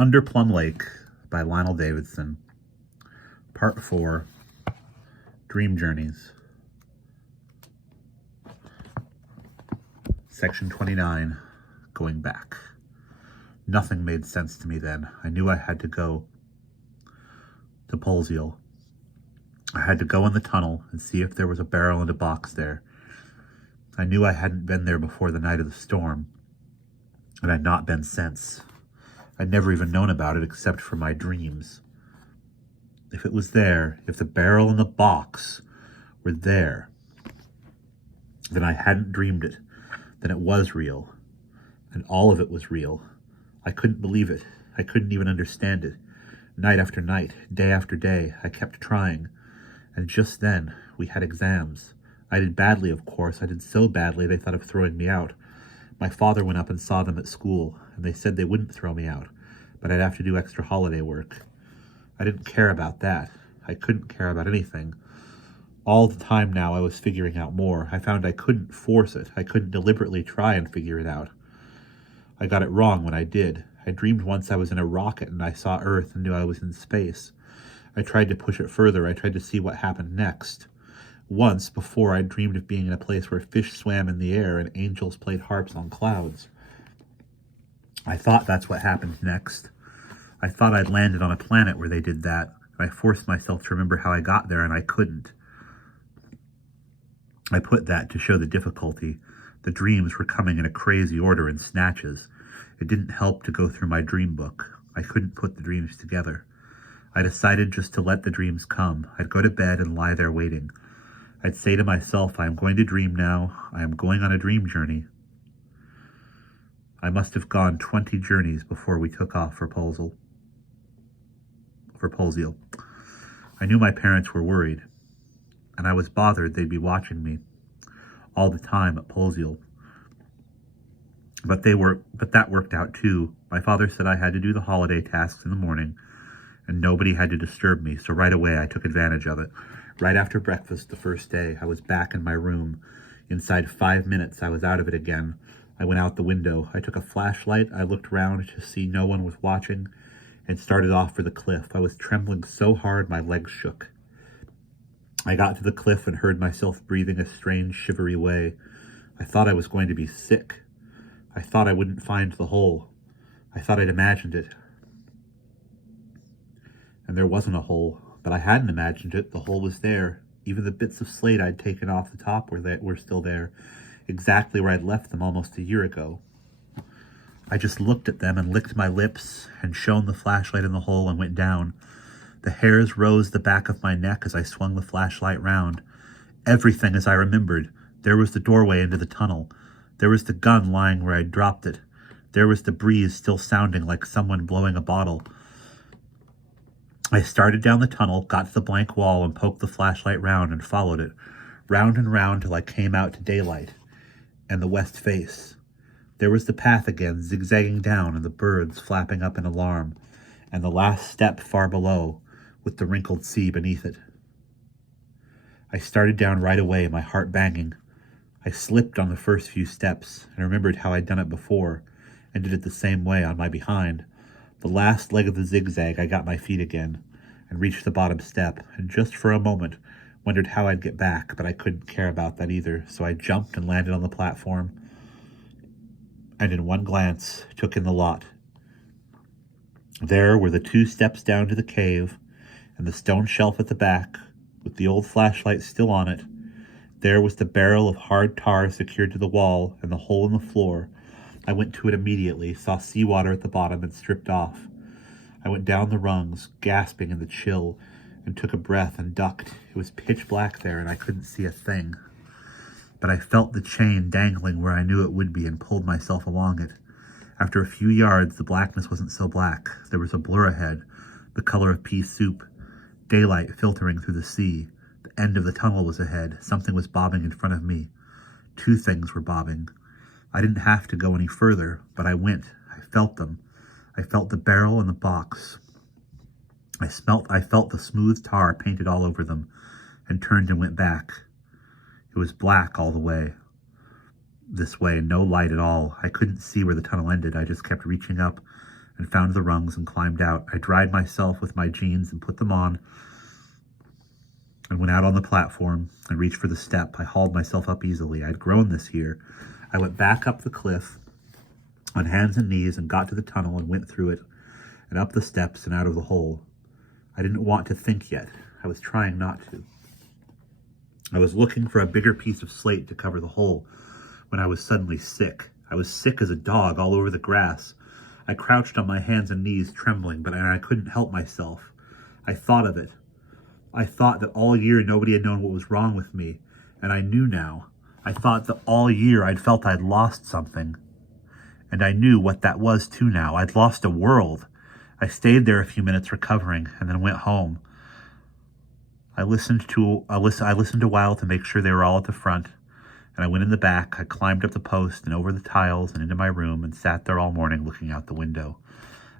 Under Plum Lake by Lionel Davidson. Part 4, Dream Journeys. Section 29, Going Back. Nothing made sense to me then. I knew I had to go to Polzeal. I had to go in the tunnel and see if there was a barrel and a box there. I knew I hadn't been there before the night of the storm, and I'd not been since. I'd never even known about it except for my dreams. If it was there, if the barrel and the box were there, then I hadn't dreamed it. Then it was real. And all of it was real. I couldn't believe it. I couldn't even understand it. Night after night, day after day, I kept trying. And just then, we had exams. I did badly, of course. I did so badly they thought of throwing me out. My father went up and saw them at school, and they said they wouldn't throw me out, but I'd have to do extra holiday work. I didn't care about that. I couldn't care about anything. All the time now I was figuring out more. I found I couldn't force it. I couldn't deliberately try and figure it out. I got it wrong when I did. I dreamed once I was in a rocket and I saw Earth and knew I was in space. I tried to push it further. I tried to see what happened next. Once before, I dreamed of being in a place where fish swam in the air and angels played harps on clouds. I thought that's what happened next. I thought I'd landed on a planet where they did that. I forced myself to remember how I got there, and I couldn't. I put that to show the difficulty. The dreams were coming in a crazy order in snatches. It didn't help to go through my dream book. I couldn't put the dreams together. I decided just to let the dreams come. I'd go to bed and lie there waiting. I'd say to myself, I am going to dream now. I am going on a dream journey. I must have gone 20 journeys before we took off for Polzeal. I knew my parents were worried, and I was bothered they'd be watching me all the time at Polzeal. But that worked out too. My father said I had to do the holiday tasks in the morning, and nobody had to disturb me, so right away I took advantage of it. Right after breakfast the first day, I was back in my room. Inside 5 minutes, I was out of it again. I went out the window. I took a flashlight. I looked around to see no one was watching and started off for the cliff. I was trembling so hard my legs shook. I got to the cliff and heard myself breathing a strange, shivery way. I thought I was going to be sick. I thought I wouldn't find the hole. I thought I'd imagined it. And there wasn't a hole. But I hadn't imagined it. The hole was there. Even the bits of slate I'd taken off the top were still there, exactly where I'd left them almost a year ago. I just looked at them and licked my lips and shone the flashlight in the hole and went down. The hairs rose the back of my neck as I swung the flashlight round. Everything as I remembered. There was the doorway into the tunnel. There was the gun lying where I'd dropped it. There was the breeze still sounding like someone blowing a bottle. I started down the tunnel, got to the blank wall, and poked the flashlight round and followed it, round and round till I came out to daylight and the west face. There was the path again, zigzagging down, and the birds flapping up in alarm, and the last step far below, with the wrinkled sea beneath it. I started down right away, my heart banging. I slipped on the first few steps and remembered how I'd done it before, and did it the same way on my behind. The last leg of the zigzag, I got my feet again and reached the bottom step, and just for a moment wondered how I'd get back, but I couldn't care about that either, so I jumped and landed on the platform, and in one glance took in the lot. There were the 2 steps down to the cave, and the stone shelf at the back, with the old flashlight still on it. There was the barrel of hard tar secured to the wall, and the hole in the floor. I went to it immediately, saw seawater at the bottom, and stripped off. I went down the rungs, gasping in the chill, and took a breath and ducked. It was pitch black there, and I couldn't see a thing. But I felt the chain dangling where I knew it would be and pulled myself along it. After a few yards, the blackness wasn't so black. There was a blur ahead, the color of pea soup, daylight filtering through the sea. The end of the tunnel was ahead. Something was bobbing in front of me. 2 things were bobbing. I didn't have to go any further, but I went. I felt them. I felt the barrel and the box. I felt the smooth tar painted all over them, and turned and went back. It was black all the way. This way, no light at all. I couldn't see where the tunnel ended. I just kept reaching up and found the rungs and climbed out. I dried myself with my jeans and put them on and went out on the platform and reached for the step. I hauled myself up easily. I'd grown this year. I went back up the cliff on hands and knees and got to the tunnel and went through it and up the steps and out of the hole. I didn't want to think yet. I was trying not to. I was looking for a bigger piece of slate to cover the hole when I was suddenly sick. I was sick as a dog all over the grass. I crouched on my hands and knees, trembling, but I couldn't help myself. I thought of it. I thought that all year nobody had known what was wrong with me, and I knew now. I thought that all year I'd felt I'd lost something, and I knew what that was too now. I'd lost a world. I stayed there a few minutes recovering, and then went home. I listened a while to make sure they were all at the front, and I went in the back. I climbed up the post and over the tiles and into my room and sat there all morning looking out the window.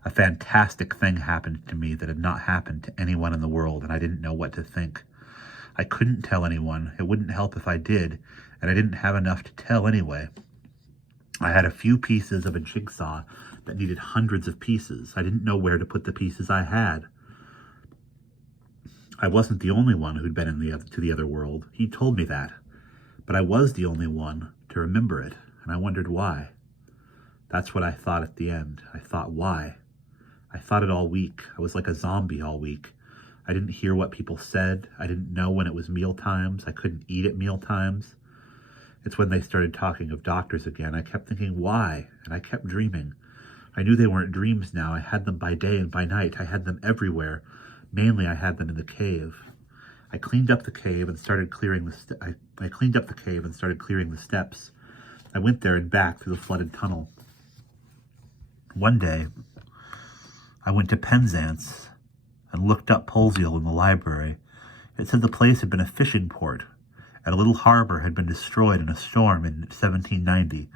A fantastic thing happened to me that had not happened to anyone in the world, and I didn't know what to think. I couldn't tell anyone. It wouldn't help if I did, and I didn't have enough to tell anyway. I had a few pieces of a jigsaw that needed hundreds of pieces. I didn't know where to put the pieces I had. I wasn't the only one who'd been to the other world. He told me that. But I was the only one to remember it, and I wondered why. That's what I thought at the end. I thought, why? I thought it all week. I was like a zombie all week. I didn't hear what people said. I didn't know when it was meal times. I couldn't eat at meal times. It's when they started talking of doctors again. I kept thinking, why? And I kept dreaming. I knew they weren't dreams now. I had them by day and by night. I had them everywhere. Mainly, I had them in the cave. I cleaned up the cave and started clearing the steps. I went there and back through the flooded tunnel. One day, I went to Penzance and looked up Polesiel in the library. It said the place had been a fishing port, and a little harbor had been destroyed in a storm in 1790.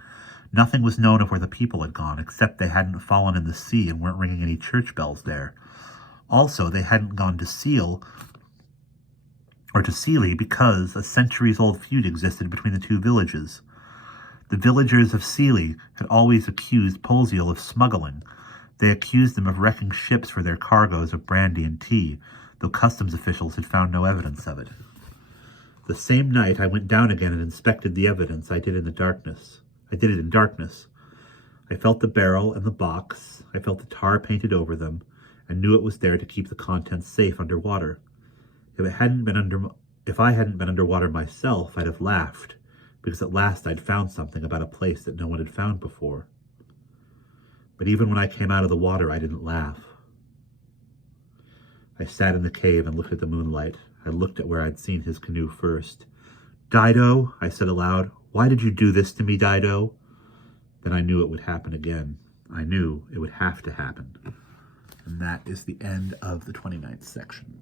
Nothing was known of where the people had gone, except they hadn't fallen in the sea and weren't ringing any church bells there. Also, they hadn't gone to Sealy because a centuries-old feud existed between the two villages. The villagers of Sealy had always accused Polesiel of smuggling. They accused them of wrecking ships for their cargoes of brandy and tea, though customs officials had found no evidence of it. The same night I went down again and inspected the evidence. I did it in darkness. I felt the barrel and the box. I felt the tar painted over them, and knew it was there to keep the contents safe underwater. If I hadn't been underwater myself, I'd have laughed, because at last I'd found something about a place that no one had found before. But even when I came out of the water, I didn't laugh. I sat in the cave and looked at the moonlight. I looked at where I'd seen his canoe first. "Dido," I said aloud, "why did you do this to me, Dido?" Then I knew it would happen again. I knew it would have to happen. And that is the end of the 29th section.